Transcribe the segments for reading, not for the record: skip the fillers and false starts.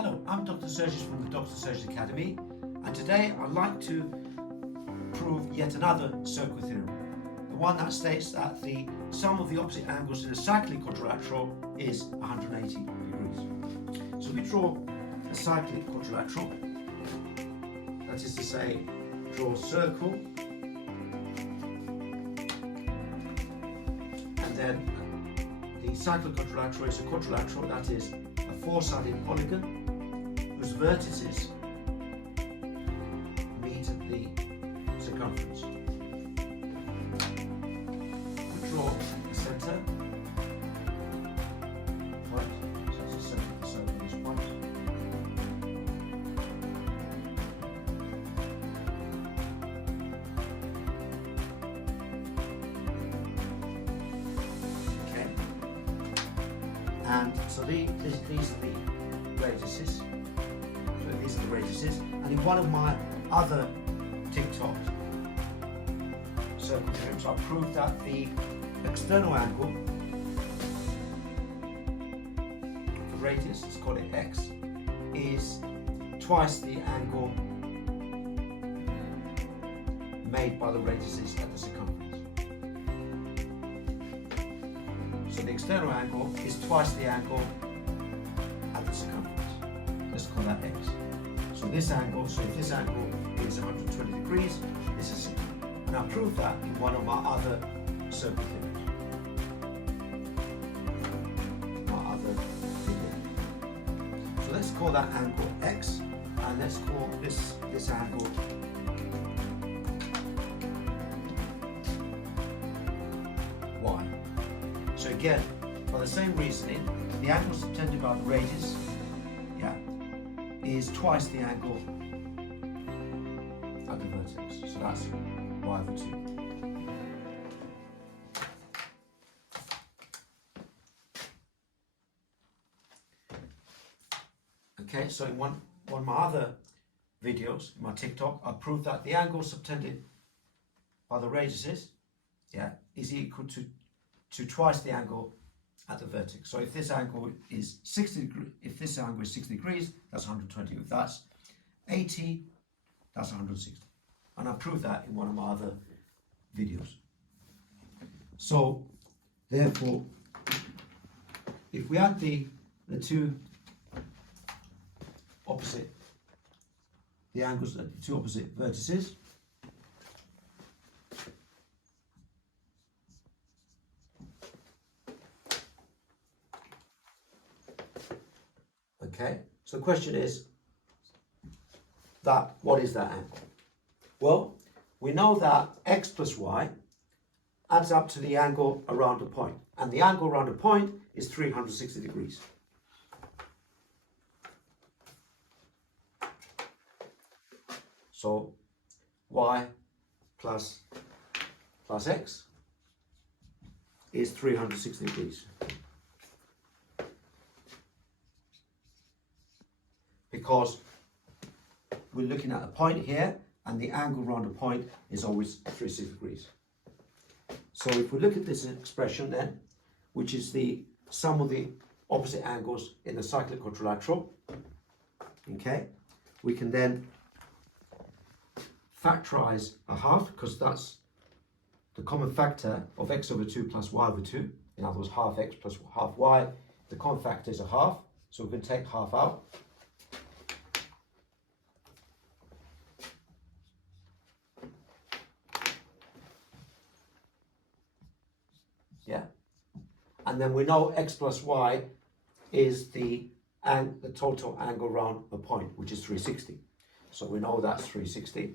Hello, I'm Dr Sergis from the Dr Sergis Academy, and today I'd like to prove yet another circle theorem, the one that states that the sum of the opposite angles in a cyclic quadrilateral is 180 degrees. So we draw a cyclic quadrilateral, that is to say, draw a circle, and then the cyclic quadrilateral is a quadrilateral, that is a four-sided polygon whose vertices meet at the circumference. We draw the centre, point, so it's the centre of the circle is point. Okay, and so these are the radiuses. So these are the radiuses, and in one of my other TikTok circle theorems, I proved that the external angle, the radius, let's call it x, is twice the angle made by the radiuses at the circumference. So the external angle is twice the angle at the circumference. Let's call that x. So this angle, so if this angle is 120 degrees, this is 60. And I proved that in one of my other circle theorems. My other video. So let's call that angle x, and let's call this angle y. So again, by the same reasoning, the angle subtended by the radius, is twice the angle at the vertex. So that's y over 2. Okay, so in one of my other videos, in my TikTok, I proved that the angle subtended by the radiuses, is equal to twice the angle at the vertex. So if this angle is 60 degrees, if this angle is 60 degrees, that's 120. If that's 80, that's 160. And I proved that in one of my other videos. So therefore, if we add the two opposite, the angles at the two opposite vertices, okay, so the question is that what is that angle? Well, we know that x plus y adds up to the angle around a point, and the angle around a point is 360 degrees. So y plus x is 360 degrees. Because we're looking at a point here, and the angle around a point is always 360 degrees. So if we look at this expression then, which is the sum of the opposite angles in the cyclic quadrilateral, okay, we can then factorize a half, because that's the common factor of x over 2 plus y over 2. In other words, half x plus half y. The common factor is a half, so we can take half out. And then we know x plus y is the total angle around a point, which is 360. So we know that's 360.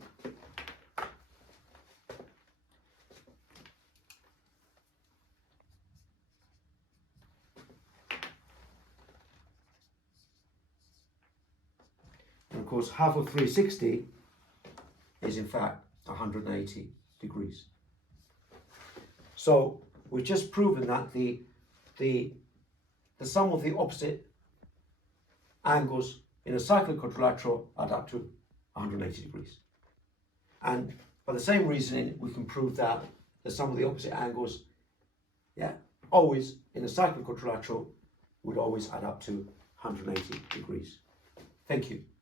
And of course, half of 360 is in fact 180 degrees. So we've just proven that the sum of the opposite angles in a cyclic quadrilateral add up to 180 degrees. And by the same reasoning, we can prove that the sum of the opposite angles, always in a cyclic quadrilateral would always add up to 180 degrees. Thank you.